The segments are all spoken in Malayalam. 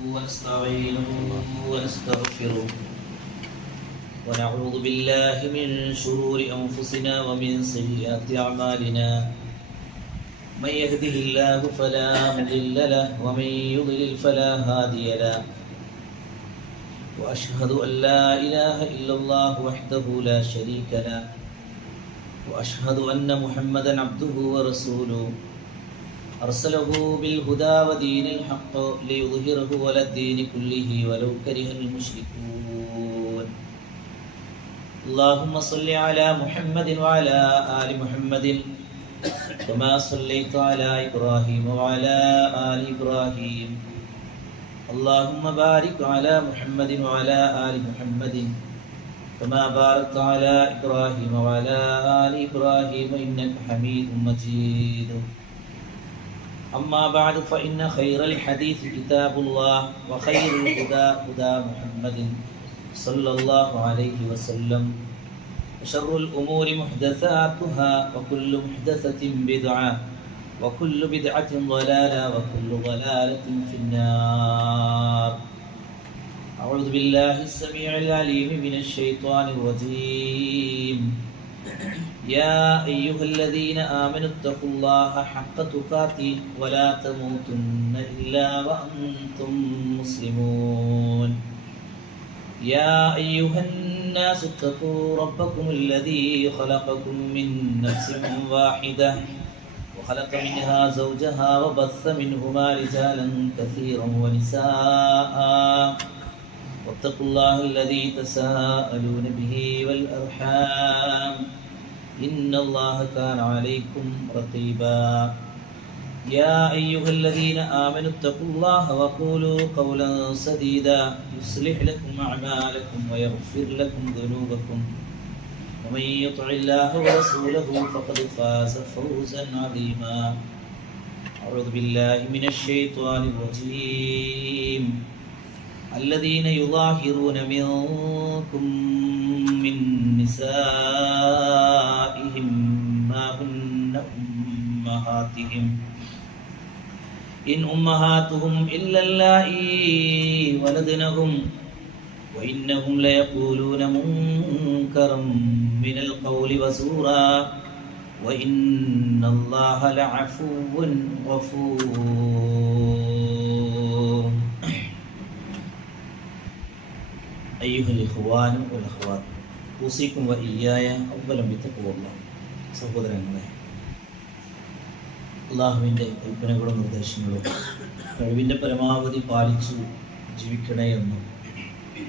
ونستعينه ونستغفره ونعوذ بالله من شرور أنفسنا ومن سيئات أعمالنا من يهده الله فلا مضل له ومن يضلل فلا هادي له وأشهد أن لا إله إلا الله وحده لا شريك له وأشهد أن محمدا عبده ورسوله أرسله بالهدى ودين الحق ليظهره على الدين كله ولو كره المشركون اللهم صل على محمد وعلى آل محمد كما صليت على إبراهيم وعلى آل إبراهيم اللهم بارك على محمد وعلى آل محمد كما باركت على إبراهيم وعلى آل إبراهيم إنك حميد مجيد أما بعد فإن خير الحديث كتاب الله وخير الهدى هدى محمد صلى الله عليه وسلم وشر الأمور محدثاتها وكل محدثة بدعة وكل بدعة ضلالة وكل ضلالة في النار أعوذ بالله السميع العليم من الشيطان الرجيم يا أيها الذين آمنوا اتقوا الله حق تقاته ولا تموتن إلا وأنتم مسلمون يا أيها الناس اتقوا ربكم الذي خلقكم من نفس واحدة وخلق منها زوجها وبث منهما رجالا كثيرا ونساء واتقوا الله الذي تساءلون به والأرحام إن الله كان عليكم رقيبا يا أيها الذين آمنوا اتقوا الله وقولوا قولا سديدا يصلح لكم أعمالكم ويغفر لكم ذنوبكم ومن يطع الله ورسوله فقد فاز فوزا عظيما أعوذ بالله من الشيطان الرجيم الذين يظاهرون منكم من نسائهم ما هن أمهاتهم إن أمهاتهم إلا اللائي ولدنهم وإنهم ليقولون منكرا من القول وزورا وإن الله لعفو غفور أيها الإخوان والأخوات أوصيكم وإياي أولا بتقوى الله സഹോദരങ്ങളെ, അള്ളാഹുവിൻ്റെ കൽപ്പനകളും നിർദ്ദേശങ്ങളും കഴിവിൻ്റെ പരമാവധി പാലിച്ചു ജീവിക്കണേ എന്നും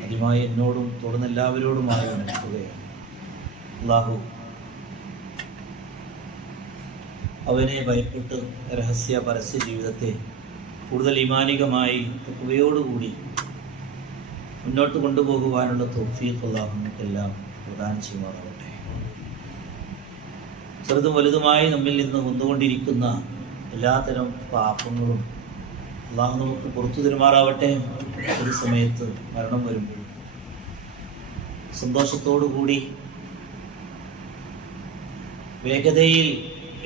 ആദ്യമായി എന്നോടും തുടർന്ന് എല്ലാവരോടുമായി ഉണർത്തുകയാണ്. അള്ളാഹു അവനെ ഭയപ്പെട്ട് രഹസ്യ പരസ്യ ജീവിതത്തെ കൂടുതൽ ഈമാനികമായി തഖ്വയോടുകൂടി മുന്നോട്ട് കൊണ്ടുപോകുവാനുള്ള തൗഫീഖ് അല്ലാഹു നമുക്കെല്ലാം പ്രദാനം ചെയ്യുമാറാവട്ടെ. ചെറുതും വലുതുമായി നമ്മിൽ നിന്ന് വന്നുകൊണ്ടിരിക്കുന്ന എല്ലാത്തരം പാപങ്ങളും അല്ലാഹു നമുക്ക് പുറത്തു തരുമാറാവട്ടെ. ഒരു സമയത്ത് മരണം വരുമ്പോൾ സന്തോഷത്തോടുകൂടി വേഗതയിൽ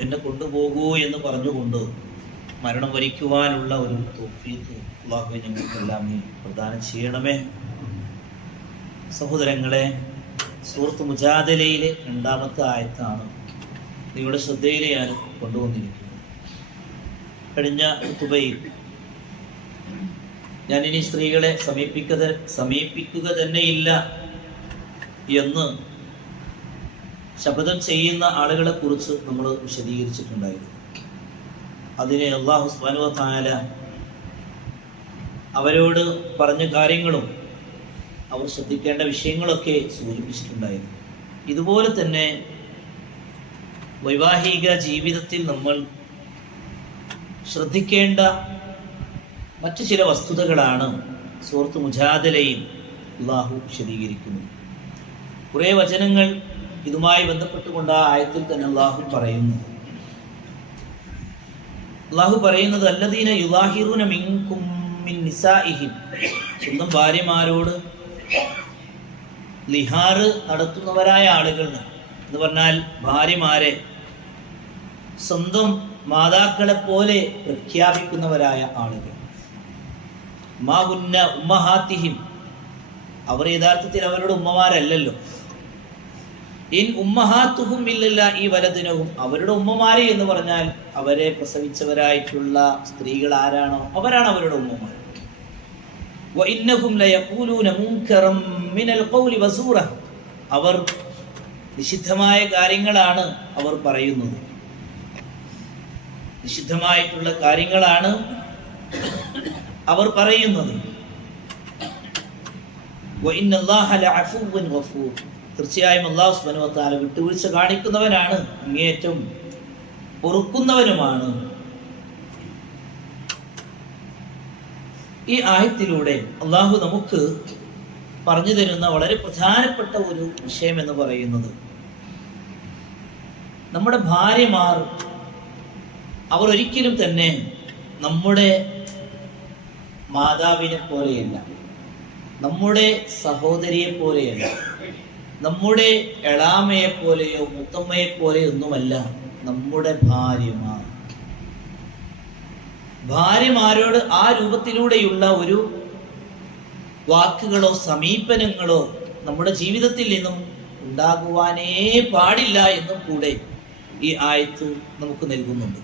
എന്നെ കൊണ്ടുപോകൂ എന്ന് പറഞ്ഞുകൊണ്ട് മരണം വരിക്കുവാനുള്ള ഒരു തൗഫീഖ് അല്ലാഹുവേ ഞങ്ങൾക്കെല്ലാം നീ പ്രദാനം ചെയ്യണമേ. സഹോദരങ്ങളെ, സൂറത്ത് മുജാദലയിലെ 2-ാമത്തെ ആയത്താണ് നിങ്ങളുടെ ശ്രദ്ധയിലെ ഞാൻ കൊണ്ടുവന്നിരിക്കുന്നത്. കഴിഞ്ഞ ഖുതുബയിൽ ഞാനിനി സ്ത്രീകളെ സമീപിക്കുക തന്നെയില്ല എന്ന് ശപഥം ചെയ്യുന്ന ആളുകളെ കുറിച്ച് നമ്മൾ വിശദീകരിച്ചിട്ടുണ്ടായിരുന്നു. അതിനെ അല്ലാഹു സുബ്ഹാനഹു വ തആല അവരോട് പറഞ്ഞ കാര്യങ്ങളും അവർ ശ്രദ്ധിക്കേണ്ട വിഷയങ്ങളൊക്കെ സൂചിപ്പിച്ചിട്ടുണ്ടായിരുന്നു. ഇതുപോലെ തന്നെ വൈവാഹിക ജീവിതത്തിൽ നമ്മൾ ശ്രദ്ധിക്കേണ്ട മറ്റു ചില വസ്തുതകളാണ് സൂറത്ത് മുജാദലയിൽ അല്ലാഹു വിശദീകരിക്കുന്നത്. കുറേ വചനങ്ങൾ ഇതുമായി ബന്ധപ്പെട്ടുകൊണ്ട് ആ ആയത്തിൽ തന്നെ അല്ലാഹു പറയുന്നത് അല്ലദീന യുദാഹിറൂന മിൻകും മിൻ നിസാഇഹിം, സ്വന്തം ഭാര്യമാരോട് ലിഹാറ് നടത്തുന്നവരായ ആളുകൾ എന്ന് പറഞ്ഞാൽ ഭാര്യമാരെ സ്വന്തം മാതാക്കളെ പോലെ പ്രഖ്യാപിക്കുന്നവരായ ആളുകൾ. മാ ഹുന്ന ഉമ്മഹാത്തിഹിം, അവർ യഥാർത്ഥത്തിൽ അവരുടെ ഉമ്മമാരല്ലല്ലോ. ഇൻ ഉമ്മഹാത്തുഹും ഇല്ലല്ല ഈ വലദിനവും, അവരുടെ ഉമ്മമാരെ എന്ന് പറഞ്ഞാൽ അവരെ പ്രസവിച്ചവരായിട്ടുള്ള സ്ത്രീകൾ ആരാണോ അവരാണ് അവരുടെ ഉമ്മമാർ. വഇന്നഹും ലയഖൂലൂന മുൻകറം മിനൽ ഖൗലി വസൂറ, അവർ നിഷിദ്ധമായ കാര്യങ്ങളാണ് അവർ പറയുന്നത്, നിഷിദ്ധമായിട്ടുള്ള കാര്യങ്ങളാണ് അവർ പറയുന്നത്. വഇന്നല്ലാഹ ലഅഫുവ്വുൻ ഗഫൂർ, തീർച്ചയായും അല്ലാഹു സുബ്ഹാനഹു വ തആല വിട്ടുവീഴ്ച കാണിക്കുന്നവനാണ്, അങ്ങേയറ്റം പൊറുക്കുന്നവനുമാണ്. ഈ ആയത്തിലൂടെ അള്ളാഹു നമുക്ക് പറഞ്ഞു തരുന്ന വളരെ പ്രധാനപ്പെട്ട ഒരു വിഷയം എന്ന് പറയുന്നത്, നമ്മുടെ ഭാര്യമാർ അവർ ഒരിക്കലും തന്നെ നമ്മുടെ മാതാവിനെ പോലെയല്ല, നമ്മുടെ സഹോദരിയെ പോലെയല്ല, നമ്മുടെ എളാമയെ പോലെയോ മുത്തമ്മയെ പോലെയോ ഒന്നുമല്ല നമ്മുടെ ഭാര്യമാർ. ഭാര്യമാരോട് ആ രൂപത്തിലൂടെയുള്ള ഒരു വാക്കുകളോ സമീപനങ്ങളോ നമ്മുടെ ജീവിതത്തിൽ നിന്നും ഉണ്ടാകുവാനേ പാടില്ല എന്നും കൂടെ ഈ ആയത്ത് നമുക്ക് നൽകുന്നുണ്ട്.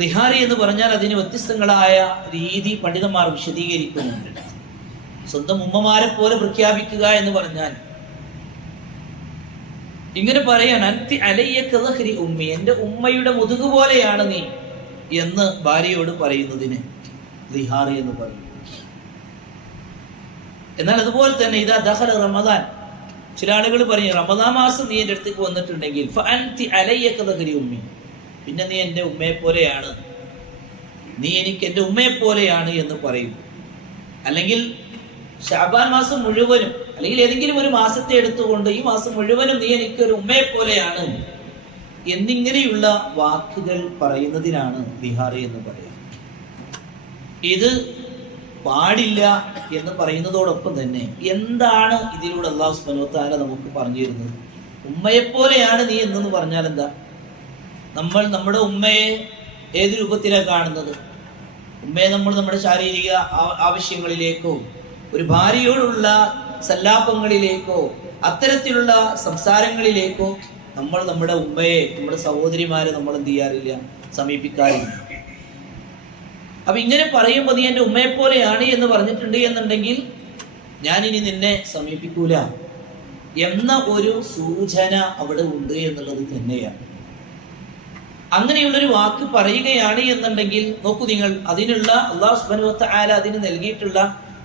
ളിഹാരി എന്ന് പറഞ്ഞാൽ അതിന് വ്യത്യസ്തങ്ങളായ രീതി പണ്ഡിതന്മാർ വിശദീകരിക്കുന്നുണ്ട്. സ്വന്തം ഉമ്മമാരെ പോലെ പ്രഖ്യാപിക്കുക എന്ന് പറഞ്ഞാൽ ഇങ്ങനെ പറയാൻ, അൻതി അലയ്യ കദഹരി ഉമ്മി, എൻ്റെ ഉമ്മയുടെ മുതുകു പോലെയാണ് നീ എന്ന് ഭാര്യയോട് പറയുന്നതിന് ളിഹാറി എന്ന് പറയും. എന്നാൽ അതുപോലെ തന്നെ ഇതാ ദഖല റമദാൻ, ചില ആളുകൾ പറയും റമദാൻ മാസം നീ എൻ്റെ അടുത്തേക്ക് വന്നിട്ടുണ്ടെങ്കിൽ ഫഅൻതി അലയ്യ കദഹരി ഉമ്മി, പിന്നെ നീ എൻ്റെ ഉമ്മയെ പോലെയാണ്, നീ എനിക്ക് എൻ്റെ ഉമ്മയെ പോലെയാണ് എന്ന് പറയും. അല്ലെങ്കിൽ ശഅബാൻ മാസം മുഴുവനും, അല്ലെങ്കിൽ ഏതെങ്കിലും ഒരു മാസത്തെ എടുത്തുകൊണ്ട് ഈ മാസം മുഴുവനും നീ എനിക്കൊരു ഉമ്മയെ പോലെയാണ് എന്നിങ്ങനെയുള്ള വാക്കുകൾ പറയുന്നതിനാണ് ളിഹാറി എന്ന് പറയുക. ഇത് പാടില്ല എന്ന് പറയുന്നതോടൊപ്പം തന്നെ എന്താണ് ഇതിലൂടെ അല്ലാഹു സുബ്ഹാനഹു വ തആല നമുക്ക് പറഞ്ഞു തരുന്നത്? ഉമ്മയെപ്പോലെയാണ് നീ എന്നു പറഞ്ഞാൽ എന്താ? നമ്മൾ നമ്മുടെ ഉമ്മയെ ഏത് രൂപത്തിലാണ് കാണുന്നത്? ഉമ്മയെ നമ്മൾ നമ്മുടെ ശാരീരിക ആവശ്യങ്ങളിലേക്കോ ഒരു ഭാര്യയോടുള്ള സല്ലാപങ്ങളിലേക്കോ അത്തരത്തിലുള്ള സംസാരങ്ങളിലേക്കോ നമ്മൾ നമ്മുടെ ഉമ്മയെ, നമ്മുടെ സഹോദരിമാരെ നമ്മൾ എന്ത് ചെയ്യാറില്ല, സമീപിക്കാറില്ല. അപ്പൊ ഇങ്ങനെ പറയുമ്പോൾ നീ എൻ്റെ ഉമ്മയെ പോലെയാണ് എന്ന് പറഞ്ഞിട്ടുണ്ട് എന്നുണ്ടെങ്കിൽ ഞാനിനി നിന്നെ സമീപിക്കൂല എന്ന ഒരു സൂചന അവിടെ ഉണ്ട് എന്നുള്ളത് തന്നെയാണ്. അങ്ങനെയുള്ളൊരു വാക്ക് പറയുകയാണ് എന്നുണ്ടെങ്കിൽ നോക്കൂ നിങ്ങൾ, അതിനുള്ള അല്ലാഹു സുബ്ഹാനഹു വ തആല അതിന് നൽകിയിട്ടുള്ള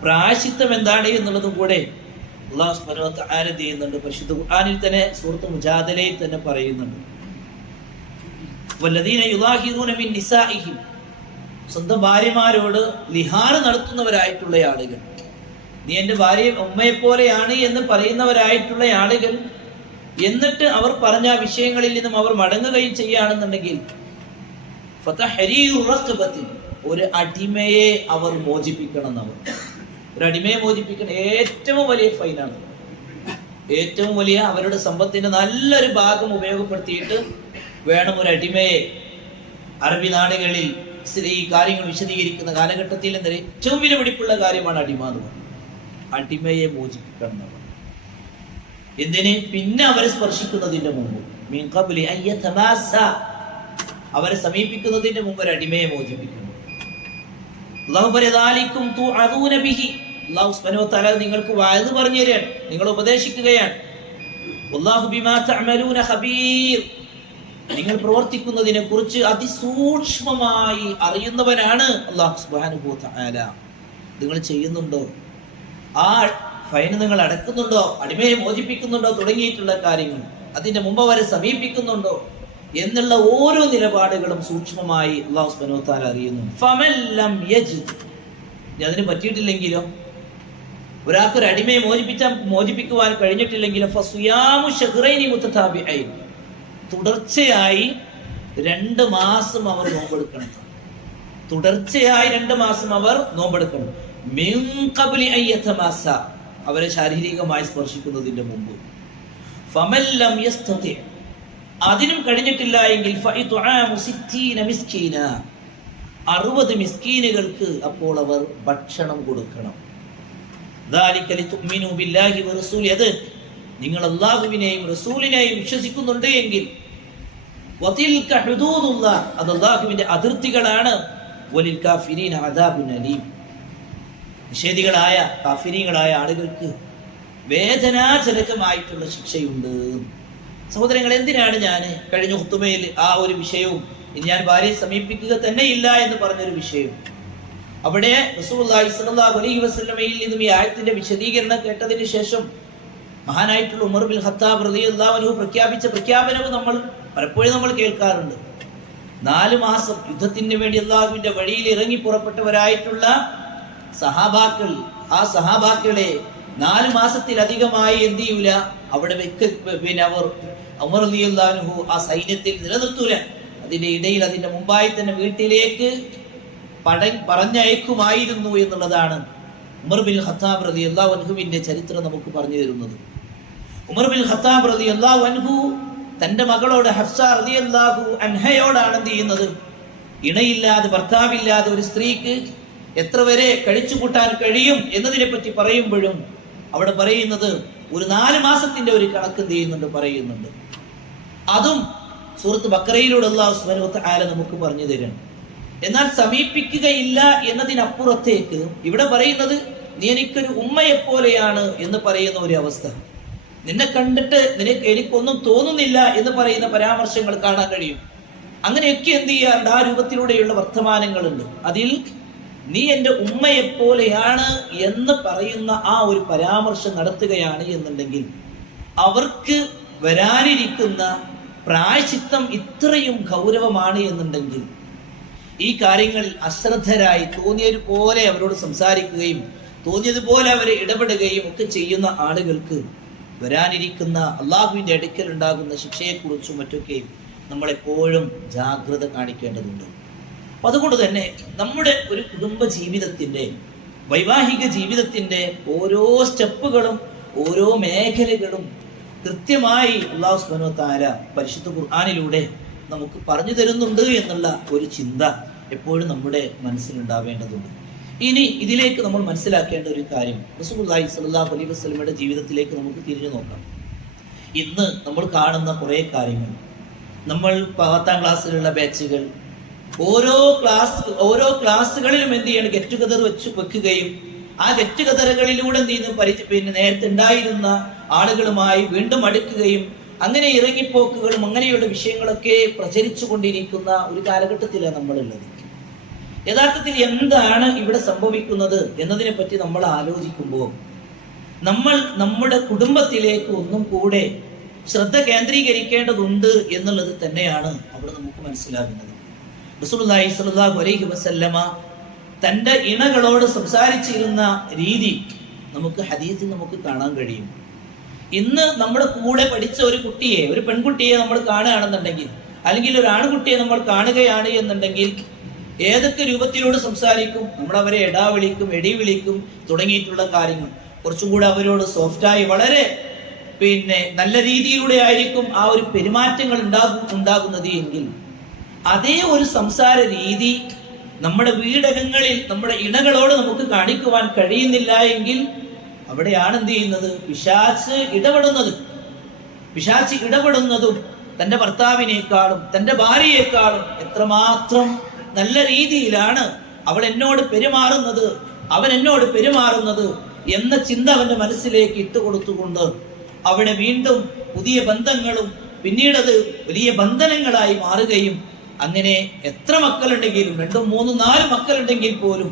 പ്രായശ്ചിത്തം എന്താണ് എന്നുള്ളതും കൂടെ അല്ലാഹു സുബ്ഹാനഹു വ തആല ചെയ്യുന്നുണ്ട്. പരിശുദ്ധ ഖുർആനിൽ തന്നെ സൂറത്ത് മുജാദലയിൽ തന്നെ പറയുന്നുണ്ട്, വല്ലദീന യുളാഹിറൂന മിൻ നിസാഇഹിം, സ്വന്തം ഭാര്യമാരോട് ലിഹാർ നടത്തുന്നവരായിട്ടുള്ള ആളുകൾ, നീ എൻ്റെ ഭാര്യ ഉമ്മയെ പോലെയാണ് എന്ന് പറയുന്നവരായിട്ടുള്ള ആളുകൾ, എന്നിട്ട് അവർ പറഞ്ഞ വിഷയങ്ങളിൽ നിന്നും അവർ മടങ്ങുകയും ചെയ്യുകയാണെന്നുണ്ടെങ്കിൽ ഫതഹരീറു റഖബത്തിൻ, ഒരു അടിമയെ അവർ മോചിപ്പിക്കണം. അവർ ഒരു അടിമയെ മോചിപ്പിക്കണം ഏറ്റവും വലിയ ഫൈനാണ്. ഏറ്റവും വലിയ അവരുടെ സമ്പത്തിന്റെ നല്ലൊരു ഭാഗം ഉപയോഗപ്പെടുത്തിയിട്ട് വേണം ഒരു അടിമയെ, അറബി നാടുകളിൽ ഈ കാര്യങ്ങൾ വിശദീകരിക്കുന്ന കാലഘട്ടത്തിൽ എന്തൊരു ഏറ്റവും വിലപിടിപ്പുള്ള കാര്യമാണ് അടിമ എന്ന് പറയുന്നത്. അടിമയെ മോചിപ്പിക്കണം എന്ന്. എന്തിന്? പിന്നെ അവരെ സ്പർശിക്കുന്നതിന്റെ മുമ്പ്, മിൻ ഖബ്ലി അൻ യതമാസ, അവരെ സമീപിക്കുന്നതിന്റെ മുമ്പ് ഒരു അടിമയെ മോചിപ്പിക്കണം. അല്ലാഹു പറയുന്നു തുഅദൂന ബിഹി, അല്ലാഹു സുബ്ഹാനഹു വ തആല നിങ്ങൾക്ക് വഅദ് പറഞ്ഞു തരാൻ, നിങ്ങൾ ഉപദേശിക്കുകയാണ്. വല്ലാഹു ബിമാ തഅമലൂന ഖബീർ, നിങ്ങൾ പ്രവർത്തിക്കുന്നതിനെ കുറിച്ച് അതിസൂക്ഷ്മമായി അറിയുന്നവനാണ് അല്ലാഹു സുബ്ഹാനഹു വ തആല. നിങ്ങൾ ചെയ്യുന്നുണ്ടോ, ആ ഫൈൻ നിങ്ങൾ അടക്കുന്നുണ്ടോ, അടിമയെ മോചിപ്പിക്കുന്നുണ്ടോ തുടങ്ങിയിട്ടുള്ള കാര്യങ്ങൾ, അതിന്റെ മുമ്പ് അവരെ സമീപിക്കുന്നുണ്ടോ എന്നുള്ള ഓരോ നിലപാടുകളും സൂക്ഷ്മമായി അല്ലാഹു സുബ്ഹാനഹു വ തആല അറിയുന്നു. ഫമൻ ലം യജിദ്, അതിന് പറ്റിയിട്ടില്ലെങ്കിലോ, ഒരാൾക്ക് ഒരു അടിമയെ മോചിപ്പിക്കുവാൻ കഴിഞ്ഞിട്ടില്ലെങ്കിലോ ഫസിയാമു ശഹ്റൈനി മുതതാബിഐൻ, തുടർച്ചയായി 2 മാസം അവർ നോമ്പെടുക്കണം. തുടർച്ചയായി 2 മാസം അവർ നോമ്പെടുക്കണം. മിൻ ഖബ്ലി അൻ യതമാസ, അവരെ ശാരീരികമായി സ്പർശിക്കുന്നതിന്റെ മുമ്പ്. ഫമൻ ലം യസ്തതി, അതിനും കഴിഞ്ഞിട്ടില്ല എങ്കിൽ ഫഇത്ആമു 60 മിസ്കീന, 60 മിസ്കീനുകൾക്ക് അപ്പോൾ അവർ ഭക്ഷണം കൊടുക്കണം. അത് നിങ്ങൾ അല്ലാഹുവിനെയും റസൂലിനെയും വിശ്വസിക്കുന്നുണ്ട് എങ്കിൽ അത് അല്ലാഹുവിന്റെ അതിർത്തികളാണ്. നിഷേധികളായ കാഫിരീങ്ങളായ ആളുകൾക്ക് വേദനാജനകമായിട്ടുള്ള ശിക്ഷയുണ്ട്. സഹോദരങ്ങൾ, എന്തിനാണ് ഞാൻ കഴിഞ്ഞ ഖുതുബയിൽ ആ ഒരു വിഷയവും ഞാൻ ഭാര്യയെ സമീപിക്കുക തന്നെ ഇല്ല എന്ന് പറഞ്ഞൊരു വിഷയം, അവിടെ റസൂലുള്ളാഹി സ്വല്ലല്ലാഹു അലൈഹി വസല്ലമയിൽ നിന്നും ഈ ആയത്തിന്റെ വിശദീകരണം കേട്ടതിന് ശേഷം മഹാനായിട്ടുള്ള ഉമർ ബിൻ ഖത്താബ് റളിയല്ലാഹു അൻഹു പ്രഖ്യാപിച്ച പ്രഖ്യാപനവും പലപ്പോഴും കേൾക്കാറുണ്ട്. 4 മാസം യുദ്ധത്തിന് വേണ്ടി അല്ലാഹുവിന്റെ വഴിയിൽ ഇറങ്ങി പുറപ്പെട്ടവരായിട്ടുള്ള സഹാബാക്കൾ, ആ സഹാബാക്കളെ 4 മാസത്തിലധികമായി എന്ത് ചെയ്യൂല, അവിടെ അവർ ഉമർ റളിയല്ലാഹു അൻഹു ആ സൈന്യത്തിൽ നിലനിർത്തൂല. അതിന്റെ ഇടയിൽ അതിന്റെ മുമ്പായി തന്നെ വീട്ടിലേക്ക് പറഞ്ഞയക്കുമായിരുന്നു എന്നുള്ളതാണ് ഉമർ ബിൻ ഖത്താബ് റളിയല്ലാഹു അൻഹുവിന്റെ ചരിത്രം നമുക്ക് പറഞ്ഞു തരുന്നത്. ഉമർ ബിൻ ഖത്താബ് റളിയല്ലാഹു അൻഹു തന്റെ മകളോട് ഹഫ്സ റളിയല്ലാഹു അൻഹയോടാണ് എന്ത് ചെയ്യുന്നത്, ഇണയില്ലാതെ ഭർത്താവില്ലാതെ ഒരു സ്ത്രീക്ക് എത്ര വരെ കഴിച്ചു കൂട്ടാൻ കഴിയും എന്നതിനെ പറ്റി പറയുമ്പോഴും അവിടെ പറയുന്നത് ഒരു 4 മാസത്തിന്റെ ഒരു കണക്ക് എന്ത് ചെയ്യുന്നുണ്ട്, പറയുന്നുണ്ട്. അതും സൂറത്ത് ബഖറയിലൂടെ അല്ലാഹു സുബ്ഹാനഹു വ തആല നമുക്ക് പറഞ്ഞു തരണം. എന്നാൽ സമീപിക്കുകയില്ല എന്നതിനപ്പുറത്തേക്ക് ഇവിടെ പറയുന്നത് നീ എനിക്കൊരു ഉമ്മയെപ്പോലെയാണ് എന്ന് പറയുന്ന ഒരു അവസ്ഥ. നിന്നെ കണ്ടിട്ട് എനിക്കൊന്നും തോന്നുന്നില്ല എന്ന് പറയുന്ന പരാമർശങ്ങൾ കാണാൻ കഴിയും. അങ്ങനെയൊക്കെ എന്ത് ചെയ്യാറുണ്ട്, ആ രൂപത്തിലൂടെയുള്ള വർത്തമാനങ്ങളുണ്ട്. അതിൽ നീ എൻ്റെ ഉമ്മയെപ്പോലെയാണ് എന്ന് പറയുന്ന ആ ഒരു പരാമർശം നടത്തുകയാണ് എന്നുണ്ടെങ്കിൽ അവർക്ക് വരാനിരിക്കുന്ന പ്രായശ്ചിത്തം ഇത്രയും ഗൗരവമാണ് എന്നുണ്ടെങ്കിൽ ഈ കാര്യങ്ങളിൽ അശ്രദ്ധരായി തോന്നിയതുപോലെ അവരോട് സംസാരിക്കുകയും തോന്നിയതുപോലെ അവരെ ഇടപെടുകയും ഒക്കെ ചെയ്യുന്ന ആളുകൾക്ക് വരാനിരിക്കുന്ന അള്ളാഹുവിൻ്റെ അടുക്കൽ ഉണ്ടാകുന്ന ശിക്ഷയെക്കുറിച്ചും മറ്റൊക്കെ നമ്മളെപ്പോഴും ജാഗ്രത കാണിക്കേണ്ടതുണ്ട്. അപ്പം അതുകൊണ്ട് തന്നെ നമ്മുടെ ഒരു കുടുംബ ജീവിതത്തിൻ്റെ, വൈവാഹിക ജീവിതത്തിൻ്റെ ഓരോ സ്റ്റെപ്പുകളും ഓരോ മേഖലകളും കൃത്യമായി അല്ലാഹു സുബ്ഹാനഹു വ തആല പരിശുദ്ധ ഖുർആനിലൂടെ നമുക്ക് പറഞ്ഞു തരുന്നുണ്ട് എന്നുള്ള ഒരു ചിന്ത എപ്പോഴും നമ്മുടെ മനസ്സിലുണ്ടാവേണ്ടതുണ്ട്. ഇനി ഇതിലേക്ക് നമ്മൾ മനസ്സിലാക്കേണ്ട ഒരു കാര്യം, റസൂലുള്ളാഹി സ്വല്ലല്ലാഹു അലൈഹി വസല്ലമയുടെ ജീവിതത്തിലേക്ക് നമുക്ക് തിരിഞ്ഞു നോക്കാം. ഇന്ന് നമ്മൾ കാണുന്ന കുറേ കാര്യങ്ങൾ, നമ്മൾ 10ാം ക്ലാസ്സിലുള്ള ബാച്ചുകൾ ഓരോ ക്ലാസ്സുകളിലും എന്ത് ചെയ്യണം, ഗെറ്റ് ടുഗദർ വെക്കുകയും ആ ഗെറ്റ് ടുഗദറുകളിലൂടെ എന്ത് ചെയ്യുന്നു, നേരത്തെ ഉണ്ടായിരുന്ന ആളുകളുമായി വീണ്ടും അടുക്കുകയും അങ്ങനെ ഇറങ്ങിപ്പോക്കുകളും അങ്ങനെയുള്ള വിഷയങ്ങളൊക്കെ പ്രചരിച്ചു കൊണ്ടിരിക്കുന്ന ഒരു കാലഘട്ടത്തിലാണ് നമ്മളുള്ളത്. യഥാർത്ഥത്തിൽ എന്താണ് ഇവിടെ സംഭവിക്കുന്നത് എന്നതിനെ പറ്റി നമ്മൾ ആലോചിക്കുമ്പോൾ നമ്മൾ നമ്മുടെ കുടുംബത്തിലേക്ക് ഒന്നും കൂടെ ശ്രദ്ധ കേന്ദ്രീകരിക്കേണ്ടതുണ്ട് എന്നുള്ളത് തന്നെയാണ് അവിടെ നമുക്ക് മനസ്സിലാകുന്നത്. റസൂലുള്ളാഹി സ്വല്ലല്ലാഹു അലൈഹി വസല്ലമ തൻ്റെ ഇണകളോട് സംസാരിച്ചിരുന്ന രീതി നമുക്ക് ഹദീസിൽ നമുക്ക് കാണാൻ കഴിയും. ഇന്ന് നമ്മുടെ കൂടെ പഠിച്ച ഒരു കുട്ടിയെ, ഒരു പെൺകുട്ടിയെ നമ്മൾ കാണുകയാണെന്നുണ്ടെങ്കിൽ, അല്ലെങ്കിൽ ഒരു ആൺകുട്ടിയെ നമ്മൾ കാണുകയാണ് എന്നുണ്ടെങ്കിൽ ഏതൊക്കെ രൂപത്തിലൂടെ സംസാരിക്കും, നമ്മൾ അവരെ എടാ വിളിക്കും, എടി വിളിക്കും തുടങ്ങിയിട്ടുള്ള കാര്യങ്ങൾ. കുറച്ചും കൂടെ അവരോട് സോഫ്റ്റായി വളരെ നല്ല രീതിയിലൂടെ ആയിരിക്കും ആ ഒരു പെരുമാറ്റങ്ങൾ ഉണ്ടാകുന്നത് എങ്കിൽ അതേ ഒരു സംസാര രീതി നമ്മുടെ വീടകങ്ങളിൽ നമ്മുടെ ഇണകളോട് നമുക്ക് കാണിക്കുവാൻ കഴിയുന്നില്ല എങ്കിൽ അവിടെയാണ് എന്ത് ചെയ്യുന്നത്, പിശാച് ഇടപെടുന്നതും തൻ്റെ ഭർത്താവിനേക്കാളും തൻ്റെ ഭാര്യയെക്കാളും എത്രമാത്രം നല്ല രീതിയിലാണ് അവൻ എന്നോട് പെരുമാറുന്നത് എന്ന ചിന്ത അവന്റെ മനസ്സിലേക്ക് ഇട്ടുകൊടുത്തുകൊണ്ട് അവിടെ വീണ്ടും പുതിയ ബന്ധങ്ങളും പിന്നീടത് വലിയ ബന്ധനങ്ങളായി മാറുകയും അങ്ങനെ എത്ര മക്കളുണ്ടെങ്കിലും 2, 3, 4 മക്കളുണ്ടെങ്കിൽ പോലും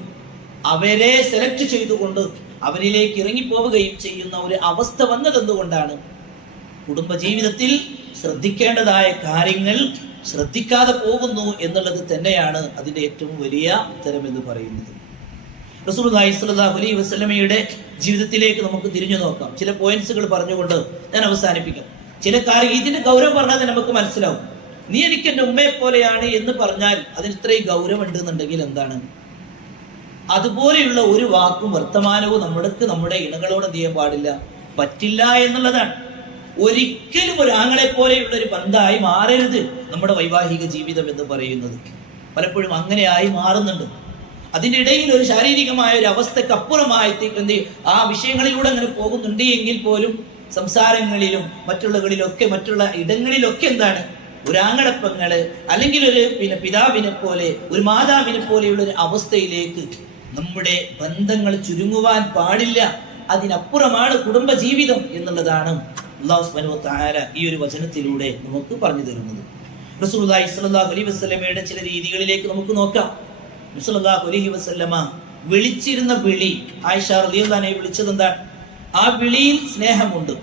അവരെ സെലക്ട് ചെയ്തുകൊണ്ട് അവരിലേക്ക് ഇറങ്ങിപ്പോവുകയും ചെയ്യുന്ന ഒരു അവസ്ഥ വന്നതെന്തുകൊണ്ടാണ്? കുടുംബജീവിതത്തിൽ ശ്രദ്ധിക്കേണ്ടതായ കാര്യങ്ങൾ ശ്രദ്ധിക്കാതെ പോകുന്നു എന്നുള്ളത് തന്നെയാണ് അതിന്റെ ഏറ്റവും വലിയ ഉത്തരം എന്ന് പറയുന്നത്. റസൂലുള്ളാഹി സ്വല്ലല്ലാഹു അലൈഹി വസല്ലമയുടെ ജീവിതത്തിലേക്ക് നമുക്ക് തിരിഞ്ഞു നോക്കാം. ചില പോയിന്റ്സുകൾ പറഞ്ഞുകൊണ്ട് ഞാൻ അവസാനിപ്പിക്കാം. ചില കാര്യം ഇതിന്റെ ഗൗരവം പറഞ്ഞാൽ നമുക്ക് മനസ്സിലാവും. നീ എനിക്ക് എൻ്റെ ഉമ്മയെ പോലെയാണ് എന്ന് പറഞ്ഞാൽ അതിന് ഇത്രയും ഗൗരവം ഉണ്ട് എന്നുണ്ടെങ്കിൽ എന്താണ്? അതുപോലെയുള്ള ഒരു വാക്കും വർത്തമാനവും നമ്മുടെ ഇണകളോട് എന്ത് ചെയ്യാൻ പാടില്ല, പറ്റില്ല എന്നുള്ളതാണ്. ഒരിക്കലും ഒരു ആങ്ങളെ പോലെയുള്ള ഒരു ബന്ധമായി മാറരുത് നമ്മുടെ വൈവാഹിക ജീവിതം എന്ന് പറയുന്നത്. പലപ്പോഴും അങ്ങനെയായി മാറുന്നുണ്ട്. അതിൻ്റെ ഇടയിൽ ഒരു ശാരീരികമായ ഒരു അവസ്ഥക്ക് അപ്പുറമായി ആ വിഷയങ്ങളിലൂടെ അങ്ങനെ പോകുന്നുണ്ട് എങ്കിൽ പോലും സംസാരങ്ങളിലും മറ്റുള്ള ഇടങ്ങളിലൊക്കെ എന്താണ്, ഒരു ആങ്ങളപ്പങ്ങള് അല്ലെങ്കിൽ ഒരു പിതാവിനെ പോലെ ഒരു മാതാവിനെ പോലെയുള്ള ഒരു അവസ്ഥയിലേക്ക് നമ്മുടെ ബന്ധങ്ങൾ ചുരുങ്ങുവാൻ പാടില്ല. അതിനപ്പുറമാണ് കുടുംബജീവിതം എന്നുള്ളതാണ് അല്ലാഹു സുബ്ഹാനഹു വ തആല ഈ ഒരു വചനത്തിലൂടെ നമുക്ക് പറഞ്ഞു തരുന്നത്. റസൂലുള്ളാഹി സ്വല്ലല്ലാഹു അലൈഹി വസല്ലമയുടെ ചില രീതികളിലേക്ക് നമുക്ക് നോക്കാം. സല്ലല്ലാഹു അലൈഹി വസല്ലമ വിളിച്ചിരുന്ന വിളി, ആയിഷ റളിയല്ലാഹു അൻഹയെ വിളിച്ചത് എന്താണ്? ആ വിളിയിൽ സ്നേഹമുണ്ട്.